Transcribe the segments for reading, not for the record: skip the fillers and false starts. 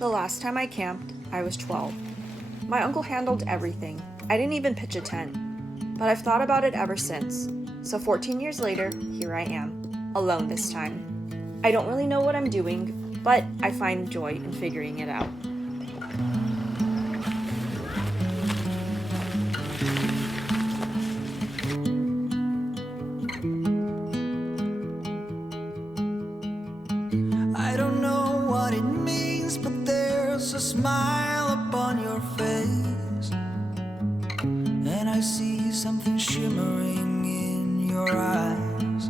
The last time I camped, I was 12. My uncle handled everything. I didn't even pitch a tent. But I've thought about it ever since. So 14 years later, here I am, alone this time. I don't really know what I'm doing, but I find joy in figuring it out. I don't know what it means, but there's a smile upon your face, and I see something shimmering in your eyes.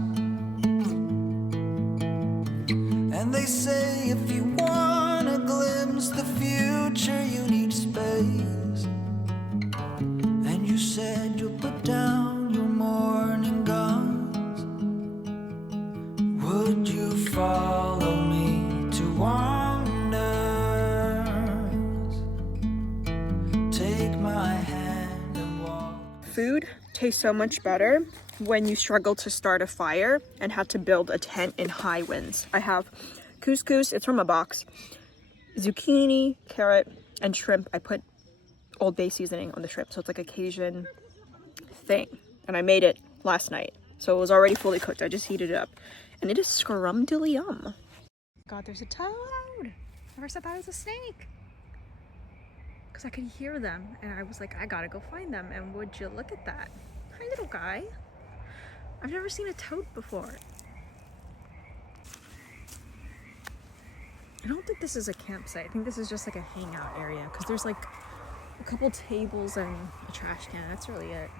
And they say if you want to glimpse the future, you need space. And you said you'll put down your morning guns. Would you follow me to wonders? Take my hand and walk. Food tastes so much better when you struggle to start a fire and have to build a tent in high winds. I have couscous, it's from a box, zucchini, carrot, and shrimp. I put Old Bay seasoning on the shrimp, so it's like a Cajun thing. And I made it last night, so it was already fully cooked. I just heated it up, and it is scrumdiddly-yum. God, there's a toad! At first I thought it was a snake, because I could hear them, and I was like, I gotta go find them. And would you look at that? Hi, little guy. I've never seen a toad before. I don't think this is a campsite. I think this is just like a hangout area, because there's like a couple tables and a trash can. That's really it.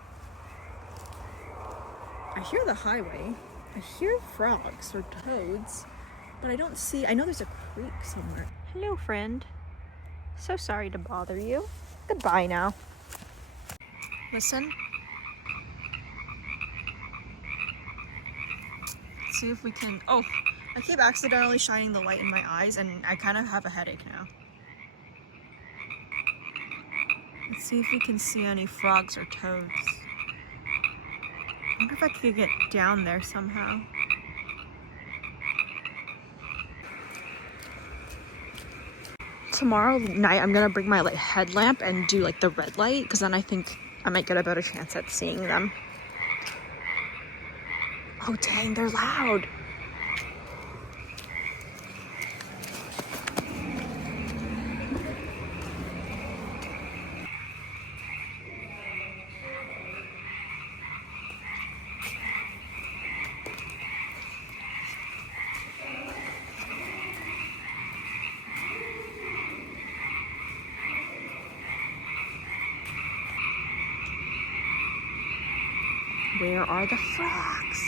I hear the highway. I hear frogs or toads, but I don't see. I know there's a creek somewhere. Hello, friend. So sorry to bother you. Goodbye now. Listen. Let's see if we can. Oh, I keep accidentally shining the light in my eyes, and I kind of have a headache now. Let's see if we can see any frogs or toads. I wonder if I could get down there somehow. Tomorrow night, I'm gonna bring my headlamp and do like the red light, because then I think I might get a better chance at seeing them. Oh dang, they're loud. Where are the frogs?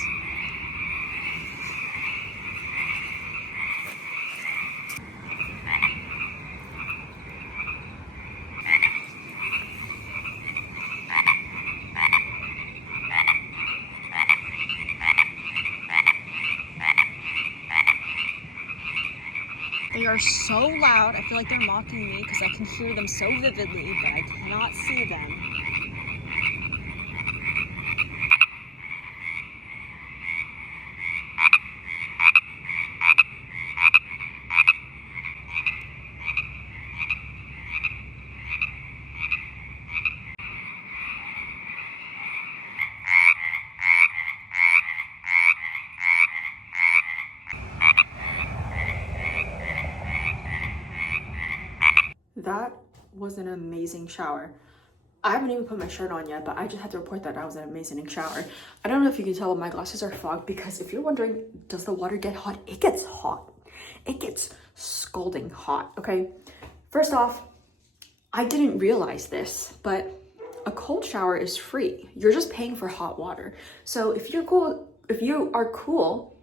They are so loud. I feel like they're mocking me because I can hear them so vividly, but I cannot see them. That was an amazing shower. I haven't even put my shirt on yet, but I just had to report that was an amazing shower. I don't know if you can tell, but my glasses are fogged, because if you're wondering, does the water get hot? It gets hot. It gets scalding hot, okay? First off, I didn't realize this, but a cold shower is free. You're just paying for hot water. So if you are cool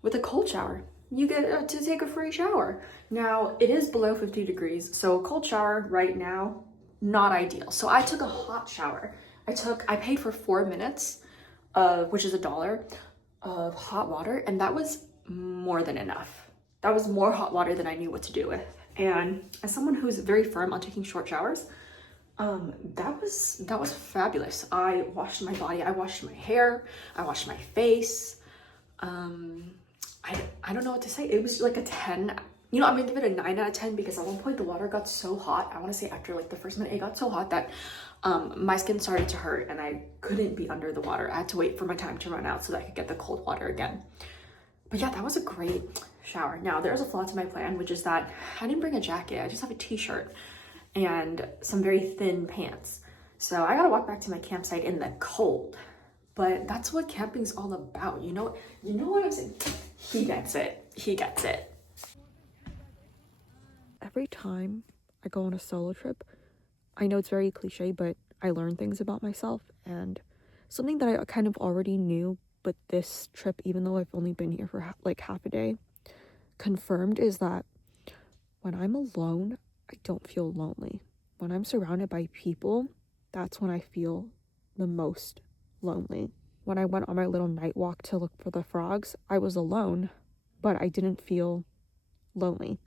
with a cold shower, you get to take a free shower. Now, it is below 50 degrees, so a cold shower right now, not ideal. So I took a hot shower. I paid for 4 minutes, which is $1, of hot water, and that was more than enough. That was more hot water than I knew what to do with. And as someone who's very firm on taking short showers, that was fabulous. I washed my body, I washed my hair, I washed my face. I don't know what to say. It was like a 10 You know, I'm gonna give it a 9 out of 10 because at one point the water got so hot. I want to say after like the first minute, it got so hot that my skin started to hurt and I couldn't be under the water. I had to wait for my time to run out so that I could get the cold water again. But yeah, that was a great shower. Now, there's a flaw to my plan, which is that I didn't bring a jacket. I just have a t-shirt and some very thin pants. So I gotta walk back to my campsite in the cold. But that's what camping's all about. You know what I'm saying? He gets it. He gets it. Every time I go on a solo trip, I know it's very cliche, but I learn things about myself, and something that I kind of already knew, but this trip, even though I've only been here for like half a day, confirmed, is that when I'm alone, I don't feel lonely. When I'm surrounded by people, that's when I feel the most lonely. When I went on my little night walk to look for the frogs, I was alone, but I didn't feel lonely.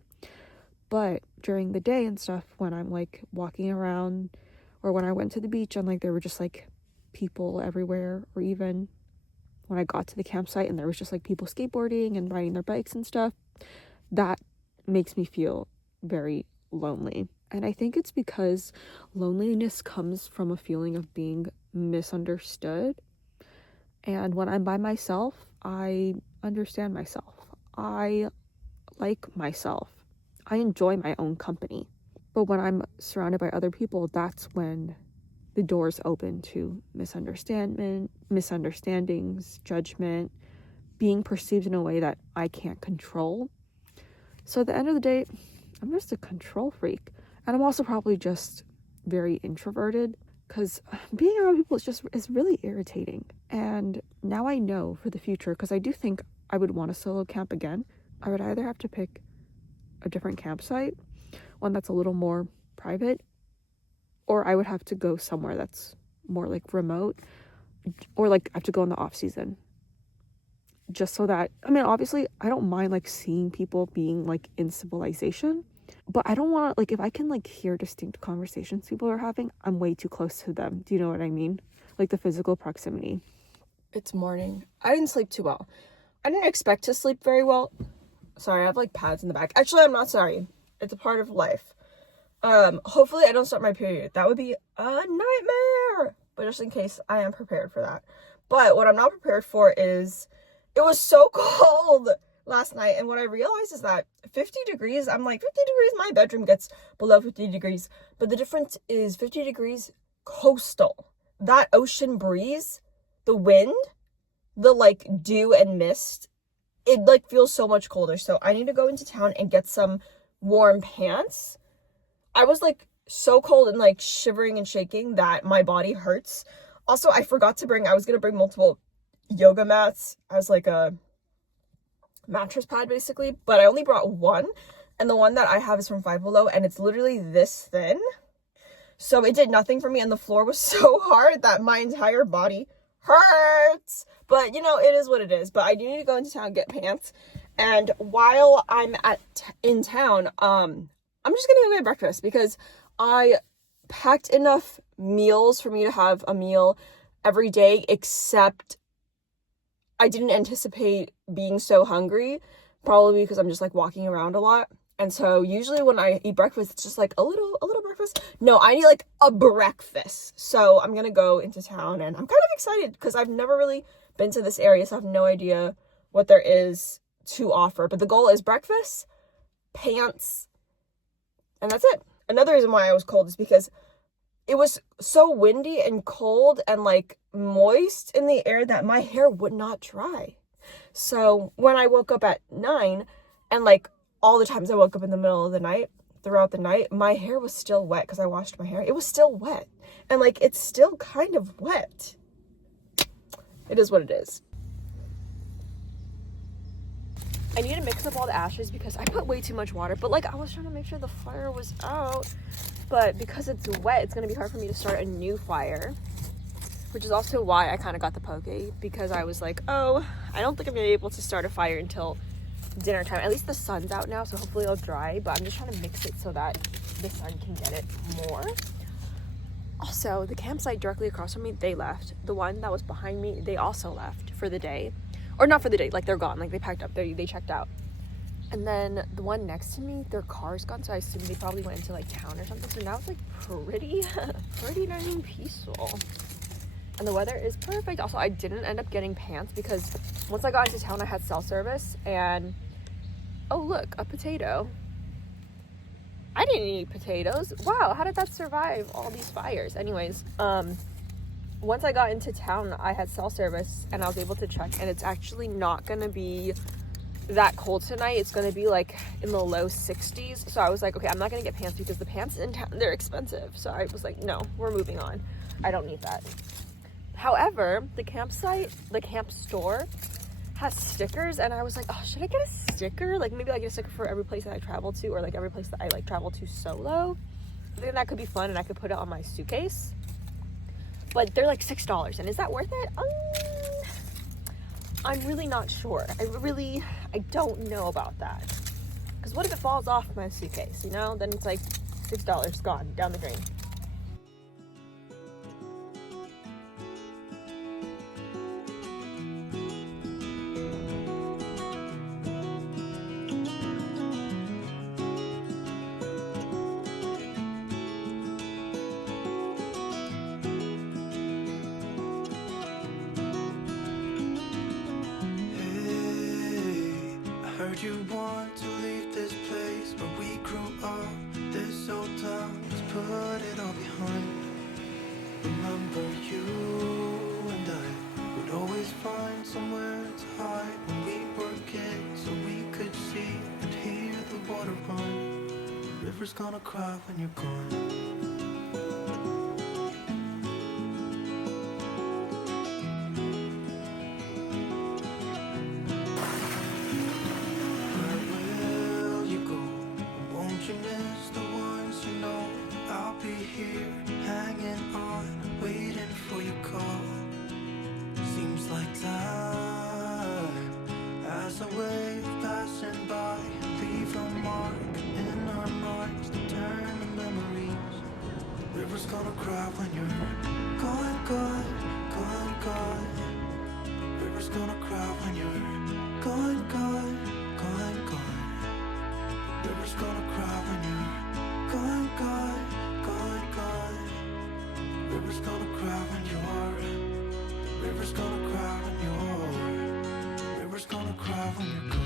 But during the day and stuff, when I'm like walking around, or when I went to the beach and like there were just like people everywhere, or even when I got to the campsite and there was just like people skateboarding and riding their bikes and stuff, that makes me feel very lonely. And I think it's because loneliness comes from a feeling of being misunderstood. And when I'm by myself, I understand myself. I like myself. I enjoy my own company. But when I'm surrounded by other people, that's when the doors open to misunderstandings, judgment, being perceived in a way that I can't control. So at the end of the day, I'm just a control freak. And I'm also probably just very introverted, because being around people is really irritating. And now I know for the future, because I do think I would want to solo camp again, I would either have to pick a different campsite, one that's a little more private, or I would have to go somewhere that's more like remote, or like I have to go in the off season, just so that, I mean, obviously I don't mind like seeing people being like in civilization, but I don't want to, like, if I can like hear distinct conversations people are having, I'm way too close to them. Do you know what I mean? Like the physical proximity. It's morning. I didn't sleep too well. I didn't expect to sleep very well. Sorry, I have like pads in the back. Actually, I'm not sorry. It's a part of life. Hopefully I don't start my period. That would be a nightmare. But just in case, I am prepared for that. But what I'm not prepared for is, it was so cold last night, and what I realized is that 50 degrees, I'm like, 50 degrees, my bedroom gets below 50 degrees, but the difference is 50 degrees coastal. That ocean breeze, the wind, the like dew and mist, it like feels so much colder. So I need to go into town and get some warm pants. I was like so cold and like shivering and shaking that my body hurts. Also, I forgot to bring, I was gonna bring multiple yoga mats as like a mattress pad basically, but I only brought one, and the one that I have is from Five Below, and it's literally this thin, so it did nothing for me, and the floor was so hard that my entire body hurts. But you know, it is what it is. But I do need to go into town and get pants, and while I'm in town, I'm just gonna go get breakfast, because I packed enough meals for me to have a meal every day, except I didn't anticipate being so hungry, probably because I'm just like walking around a lot. And so usually when I eat breakfast, it's just like a little breakfast. No, I need like a breakfast. So I'm gonna go into town, and I'm kind of excited because I've never really been to this area, so I have no idea what there is to offer. But the goal is breakfast, pants, and that's it. Another reason why I was cold is because it was so windy and cold and like moist in the air that my hair would not dry. So when I woke up at 9, and like all the times I woke up in the middle of the night, throughout the night, my hair was still wet because I washed my hair. It was still wet, and like it's still kind of wet. It is what it is. I need to mix up all the ashes because I put way too much water, but like I was trying to make sure the fire was out, but because it's wet, it's gonna be hard for me to start a new fire, which is also why I kind of got the poke, because I was like, oh, I don't think I'm gonna be able to start a fire until dinner time. At least the sun's out now, so hopefully it'll dry, but I'm just trying to mix it so that the sun can get it more. Also, the campsite directly across from me, they left. The one that was behind me, they also left for the day. Or not for the day, like they're gone, like they packed up, they checked out. And then the one next to me, their car's gone, so I assume they probably went into like town or something. So now it's like pretty nice and peaceful. And the weather is perfect. Also, I didn't end up getting pants because once I got into town, I had cell service. And oh look, a potato. I didn't eat potatoes. Wow, how did that survive all these fires? Anyways, once I got into town, I had cell service and I was able to check, and it's actually not gonna be that cold tonight. It's gonna be like in the low 60s. So I was like, okay, I'm not gonna get pants because the pants in town, they're expensive. So I was like, no, we're moving on. I don't need that. However, the camp store has stickers, and I was like, oh, should I get a sticker? Like maybe I get a sticker for every place that I travel to, or like every place that I like travel to solo. I think that could be fun, and I could put it on my suitcase. But they're like $6, and is that worth it? I'm really not sure. I don't know about that. Because what if it falls off my suitcase, you know? Then it's like $6 gone down the drain. You want to leave this place where we grew up, this old town, just put it all behind. Remember you and I would always find somewhere to hide when we were kids, so we could see and hear the water run. The river's gonna cry when you're gone. River's gonna cry when you're gone, gone, gone, gone. River's gonna cry when you're gone, gone, gone, gone. River's gonna cry when you're gone, gone, gone, gone. River's gonna cry when you're. River's gonna cry when you're. River's gonna cry when you're gone.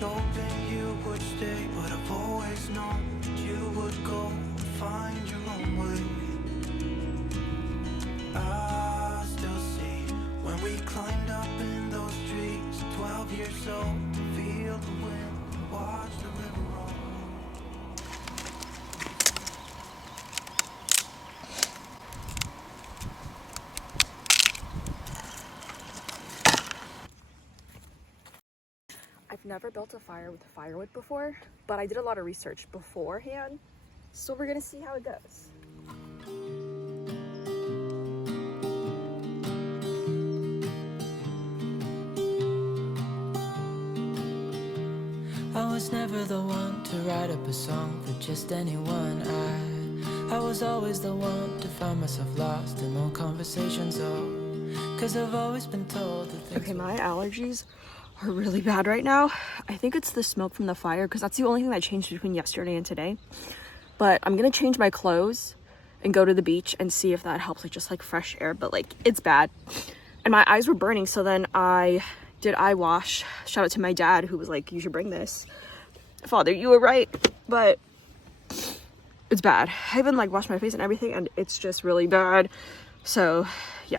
Hoping you would stay, but I've always known that you would go and find your own way. I still see when we climbed up in those trees, 12 years old, feel the wind, watch the river roll. I've never built a fire with firewood before, but I did a lot of research beforehand, so we're gonna see how it goes. I was never the one to write up a song for just anyone. I was always the one to find myself lost in old conversations. Oh, 'cause I've always been told that things. Okay, my allergies are really bad right now. I think it's the smoke from the fire, because that's the only thing that changed between yesterday and today. But I'm gonna change my clothes and go to the beach and see if that helps, like just like fresh air. But like it's bad, and my eyes were burning, so then I did eye wash. Shout out to my dad, who was like, you should bring this. Father, you were right, but it's bad. I even like washed my face and everything, and it's just really bad. So yeah,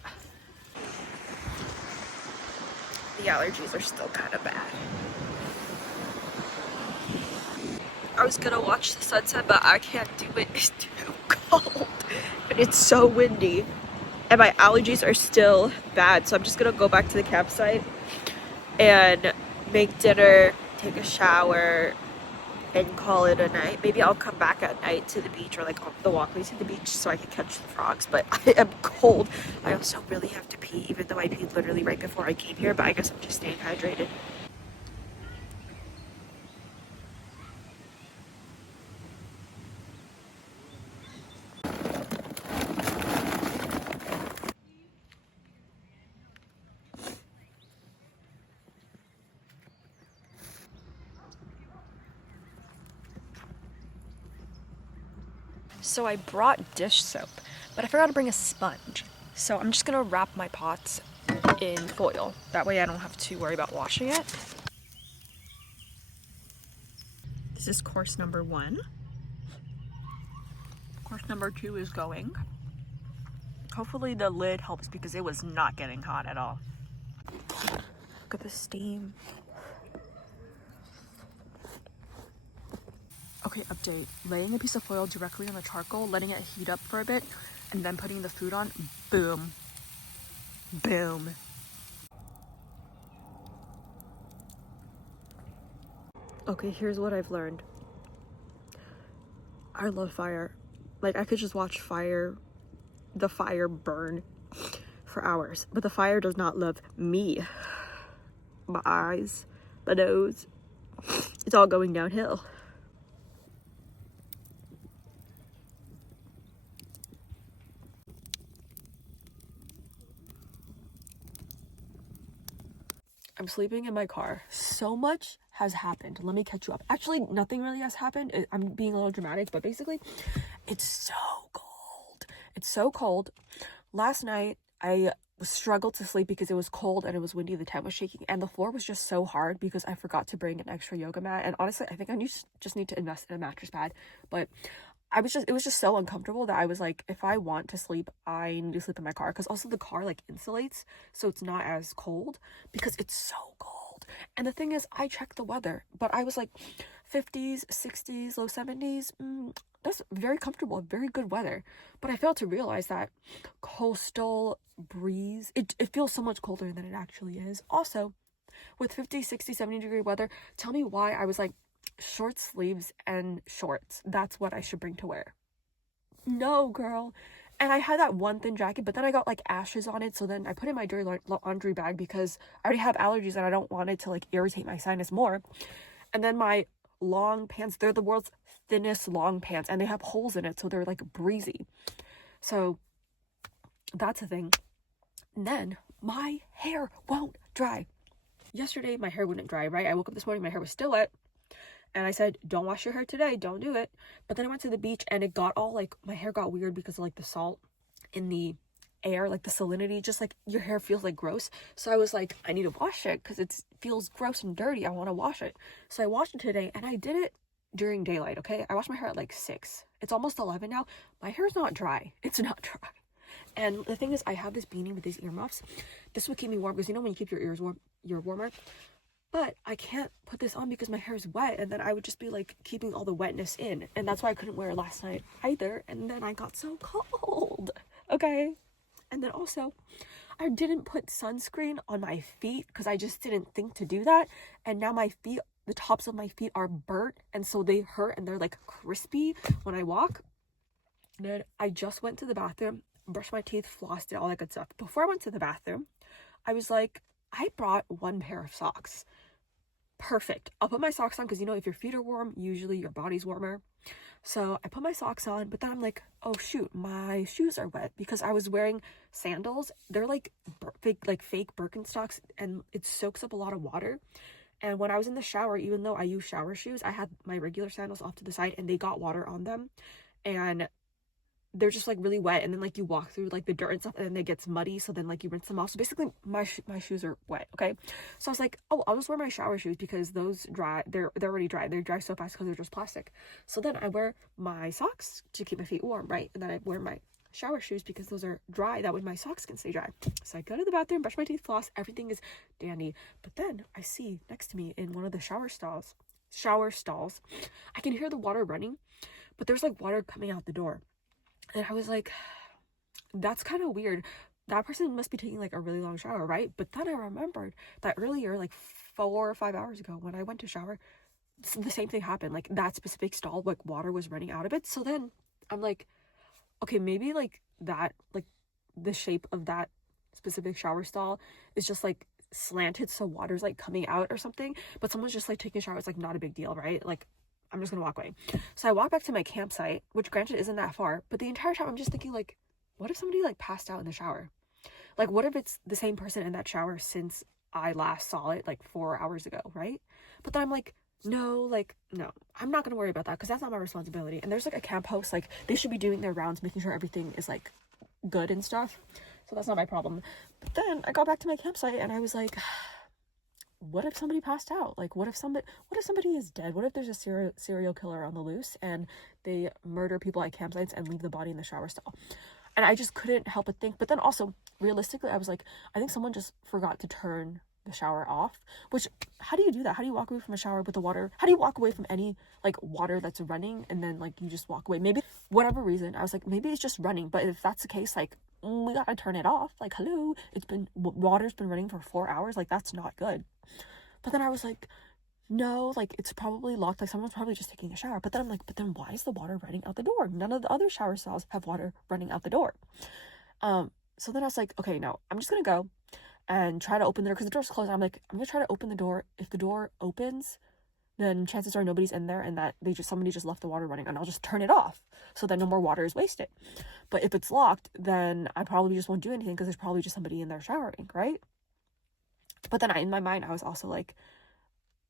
the allergies are still kind of bad. I was gonna watch the sunset, but I can't do it. It's too cold and it's so windy, and my allergies are still bad. So I'm just gonna go back to the campsite and make dinner, take a shower, and call it a night. Maybe I'll come back at night to the beach, or like on the walkway to the beach, so I can catch the frogs. But I am cold. I also really have to pee, even though I peed literally right before I came here, but I guess I'm just staying hydrated. So I brought dish soap, but I forgot to bring a sponge. So I'm just gonna wrap my pots in foil. That way I don't have to worry about washing it. This is course number 1. Course number 2 is going. Hopefully the lid helps because it was not getting hot at all. Look at the steam. Okay, update. Laying a piece of foil directly on the charcoal, letting it heat up for a bit, and then putting the food on. Boom. Boom. Okay, here's what I've learned. I love fire. Like, I could just watch the fire burn for hours. But the fire does not love me. My eyes, my nose. It's all going downhill. I'm sleeping in my car. So much has happened. Let me catch you up. Actually, nothing really has happened. I'm being a little dramatic, but basically, it's so cold. It's so cold. Last night, I struggled to sleep because it was cold and it was windy. The tent was shaking and the floor was just so hard because I forgot to bring an extra yoga mat. And honestly, I think I just need to invest in a mattress pad. But it was just so uncomfortable that I was like, if I want to sleep, I need to sleep in my car. Because also the car like insulates, so it's not as cold because it's so cold. And the thing is, I checked the weather, but I was like 50s, 60s, low 70s. That's very comfortable, very good weather. But I failed to realize that coastal breeze, it feels so much colder than it actually is. Also, with 50, 60, 70 degree weather, tell me why I was like, short sleeves and shorts, that's what I should bring to wear. No, girl. And I had that one thin jacket, but then I got like ashes on it, so then I put it in my dirty laundry bag because I already have allergies and I don't want it to like irritate my sinus more. And then my long pants, they're the world's thinnest long pants and they have holes in it, so they're like breezy. So that's a thing. And then my hair won't dry. Yesterday my hair wouldn't dry, right? I woke up this morning, my hair was still wet. And I said, don't wash your hair today, don't do it. But then I went to the beach and it got all like, my hair got weird because of like the salt in the air, like the salinity, just like your hair feels like gross. So I was like, I need to wash it because it feels gross and dirty. I want to wash it. So I washed it today and I did it during daylight, okay? I washed my hair at like 6. It's almost 11 now. My hair's not dry. It's not dry. And the thing is, I have this beanie with these earmuffs. This would keep me warm because you know when you keep your ears warm, you're warmer. But I can't put this on because my hair is wet and then I would just be like keeping all the wetness in. And that's why I couldn't wear it last night either. And then I got so cold. Okay. And then also, I didn't put sunscreen on my feet because I just didn't think to do that. And now my feet, the tops of my feet are burnt. And so they hurt and they're like crispy when I walk. And then I just went to the bathroom, brushed my teeth, flossed it, all that good stuff. Before I went to the bathroom, I was like, I brought one pair of socks. Perfect. I'll put my socks on because you know if your feet are warm, usually your body's warmer. So I put my socks on, but then I'm like, oh shoot, my shoes are wet because I was wearing sandals. They're like fake Birkenstocks and it soaks up a lot of water. And when I was in the shower, even though I use shower shoes, I had my regular sandals off to the side and they got water on them. And they're just like really wet, and then like you walk through like the dirt and stuff and then it gets muddy, so then like you rinse them off. So basically my shoes are wet, okay? So I was like, oh, I'll just wear my shower shoes because those dry, they're already dry. They dry so fast because they're just plastic. So then I wear my socks to keep my feet warm, right? And then I wear my shower shoes because those are dry, that way my socks can stay dry. So I go to the bathroom, brush my teeth, floss, everything is dandy. But then I see next to me in one of the shower stalls, I can hear the water running, but there's like water coming out the door. And I was like, that's kind of weird. That person must be taking like a really long shower, right? But then I remembered that earlier, like 4 or 5 hours ago, when I went to shower, the same thing happened. Like that specific stall, like water was running out of it. So then I'm like, okay, maybe like that, like the shape of that specific shower stall is just like slanted, so water's like coming out or something. But someone's just like taking a shower. It's like not a big deal, right? Like I'm just gonna walk away. So I walk back to my campsite, which granted isn't that far, but the entire time I'm just thinking like, what if somebody like passed out in the shower? Like what if it's the same person in that shower since I last saw it like 4 hours ago, right? But then I'm like, no, like, no, I'm not gonna worry about that because that's not my responsibility. And there's like a camp host, like they should be doing their rounds, making sure everything is like good and stuff. So that's not my problem. But then I got back to my campsite and I was like, what if somebody passed out? Like, what if somebody is dead? What if there's a serial killer on the loose and they murder people at campsites and leave the body in the shower stall? And I just couldn't help but think. But then also, realistically, I was like, I think someone just forgot to turn the shower off. Which, how do you do that? How do you walk away from a shower with the water? How do you walk away from any, like, water that's running and then, like, you just walk away? Maybe, whatever reason, I was like, maybe it's just running. But if that's the case, like, we gotta turn it off. Like, hello, water's been running for 4 hours. Like, that's not good. But then I was like, no, like, it's probably locked. Like, someone's probably just taking a shower. But then I'm like, but then why is the water running out the door? None of the other shower stalls have water running out the door. So then I was like, okay, no, I'm just gonna go and try to open the door because the door's closed. I'm like, I'm gonna try to open the door. If the door opens, then chances are nobody's in there and that somebody just left the water running, and I'll just turn it off so that no more water is wasted. But if it's locked, then I probably just won't do anything because there's probably just somebody in there showering, right? But then in my mind, I was also like,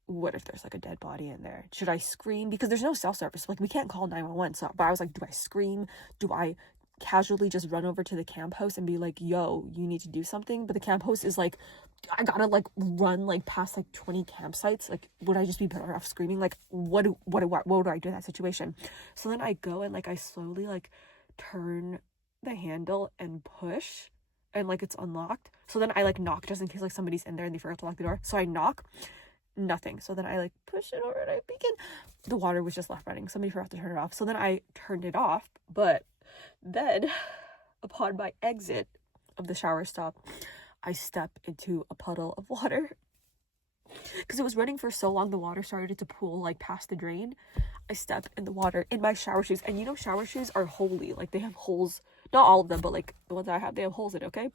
what if there's like a dead body in there? Should I scream? Because there's no cell service. Like, we can't call 911. So, but I was like, do I scream? Do I casually just run over to the camp host and be like, yo, you need to do something? But the camp host is like, I gotta like run like past like 20 campsites. Like, would I just be better off screaming? Like, what do I do in that situation? So then I go and like I slowly like turn the handle and push, and like it's unlocked. So then I like knock just in case like somebody's in there and they forgot to lock the door. So I knock, nothing. So then I like push it over and I begin. The water was just left running. Somebody forgot to turn it off. So then I turned it off. But then upon my exit of the shower stop, I step into a puddle of water because it was running for so long. The water started to pool like past the drain. I step in the water in my shower shoes, and you know shower shoes are holy. Like, they have holes. Not all of them, but like the ones I have, they have holes in it. Okay,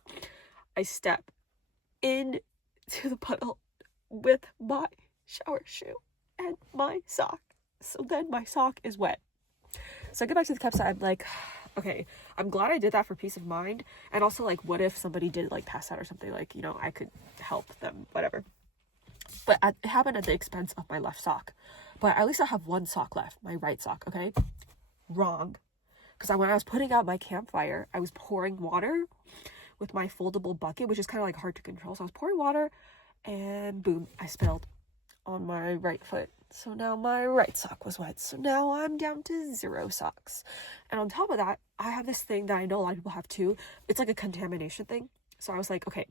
I step into the puddle with my shower shoe and my sock. So then my sock is wet. So I get back to the campsite. I'm like, okay, I'm glad I did that for peace of mind. And also, like, what if somebody did like pass out or something? Like, you know, I could help them, whatever. But it happened at the expense of my left sock. But at least I have one sock left, my right sock. Okay, wrong. Because when I was putting out my campfire, I was pouring water with my foldable bucket, which is kind of like hard to control. So I was pouring water, and boom, I spilled on my right foot. So now my right sock was wet. So now I'm down to 0 socks. And on top of that, I have this thing that I know a lot of people have too. It's like a contamination thing. So I was like, okay,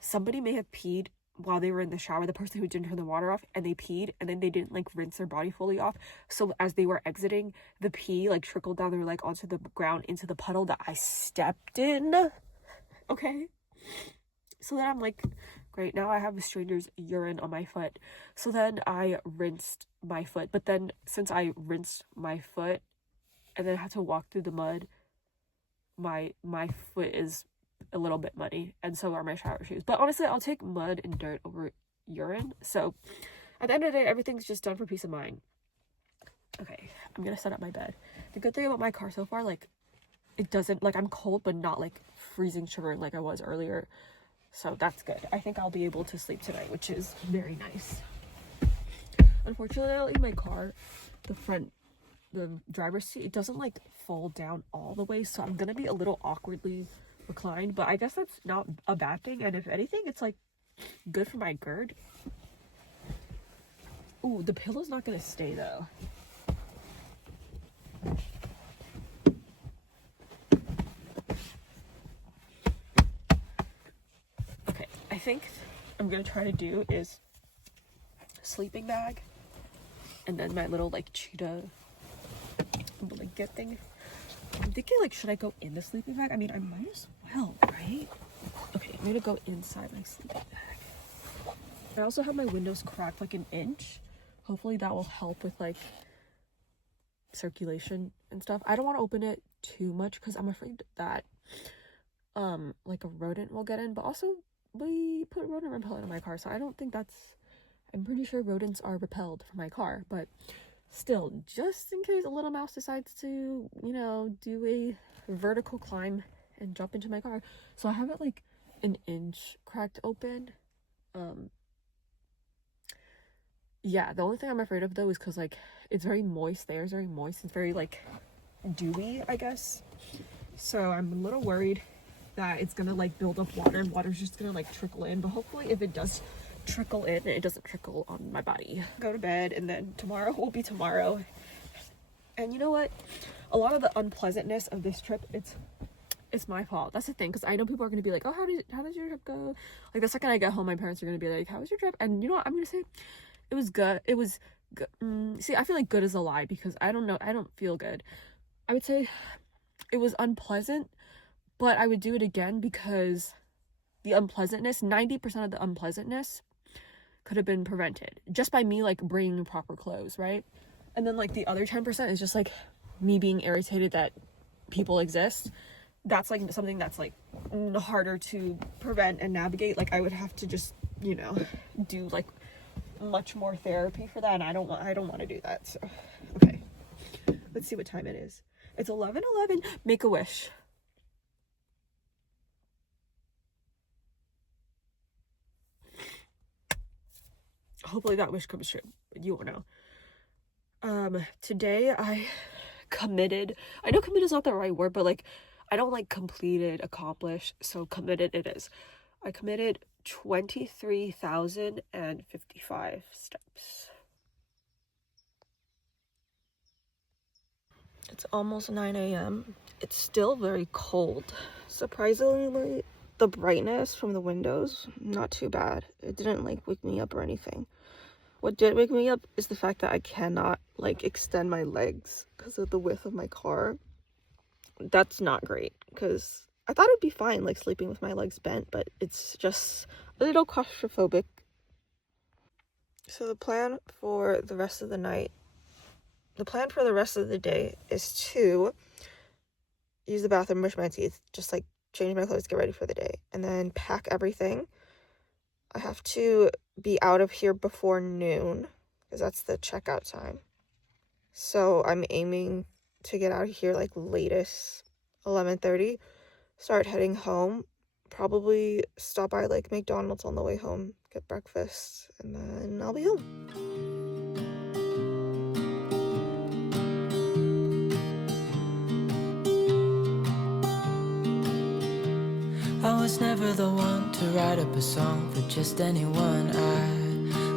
somebody may have peed while they were in the shower, the person who didn't turn the water off, and they peed, and then they didn't like rinse their body fully off. So as they were exiting, the pee like trickled down their leg onto the ground into the puddle that I stepped in. Okay. So then I'm like, great, now I have a stranger's urine on my foot. So then I rinsed my foot. But then since I rinsed my foot and then had to walk through the mud, my foot is a little bit muddy, and so are my shower shoes. But honestly, I'll take mud and dirt over urine. So at the end of the day, everything's just done for peace of mind. Okay, I'm gonna set up my bed. The good thing about my car so far, like, it doesn't, like, I'm cold but not like freezing shivering like I was earlier. So that's good. I think I'll be able to sleep tonight, which is very nice. Unfortunately, in my car, the driver's seat, it doesn't like fall down all the way, so I'm gonna be a little awkwardly reclined, but I guess that's not a bad thing, and if anything, it's like good for my gird. Ooh, the pillow's not gonna stay though. Okay, I think I'm gonna try to do is sleeping bag and then my little like cheetah blanket thing. I'm thinking, like, should I go in the sleeping bag? I mean, I might as well, right? Okay, I'm gonna go inside my sleeping bag. I also have my windows cracked like 1 inch. Hopefully that will help with like circulation and stuff. I don't want to open it too much because I'm afraid that like a rodent will get in, but also we put rodent repellent in my car, so I don't think I'm pretty sure rodents are repelled from my car, but still, just in case a little mouse decides to, you know, do a vertical climb and jump into my car. So I have it like 1 inch cracked open. yeah, the only thing I'm afraid of though is because like it's very moist. The air is very moist. It's very like dewy, I guess. So I'm a little worried that it's gonna like build up water and water's just gonna like trickle in. But hopefully if it does trickle in, it doesn't trickle on my body. Go to bed, and then tomorrow will be tomorrow. And you know what? A lot of the unpleasantness of this trip, it's my fault. That's the thing, because I know people are going to be like, oh, how did your trip go? Like, the second I get home, my parents are going to be like, how was your trip? And you know what? I'm going to say it was good. It was good. See, I feel like good is a lie, because I don't know. I don't feel good. I would say it was unpleasant, but I would do it again because the unpleasantness, 90% of the unpleasantness could have been prevented just by me, like, bringing proper clothes, right? And then, like, the other 10% is just, like, me being irritated that people exist. That's, like, something that's, like, harder to prevent and navigate. Like, I would have to just, you know, do, like, much more therapy for that, and I don't want to do that. So, okay. Let's see what time it is. It's 11:11. Make a wish. Hopefully that wish comes true. You won't know. Today I committed. I know committed is not the right word, but like I don't like completed, accomplished, so committed it is. I committed 23,055 steps. It's almost 9 a.m. It's still very cold. Surprisingly, the brightness from the windows, not too bad. It didn't like wake me up or anything. What did wake me up is the fact that I cannot like extend my legs because of the width of my car. That's not great, because I thought it'd be fine like sleeping with my legs bent, but it's just a little claustrophobic. So the plan for the rest of the day is to use the bathroom, brush my teeth, just like change my clothes, get ready for the day, and then pack everything. I have to be out of here before noon because that's the checkout time. So I'm aiming to get out of here like latest 11:30, start heading home, probably stop by like McDonald's on the way home, get breakfast, and then I'll be home. I was never the one to write up a song for just anyone.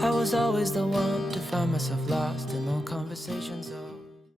I was always the one to find myself lost in long conversations.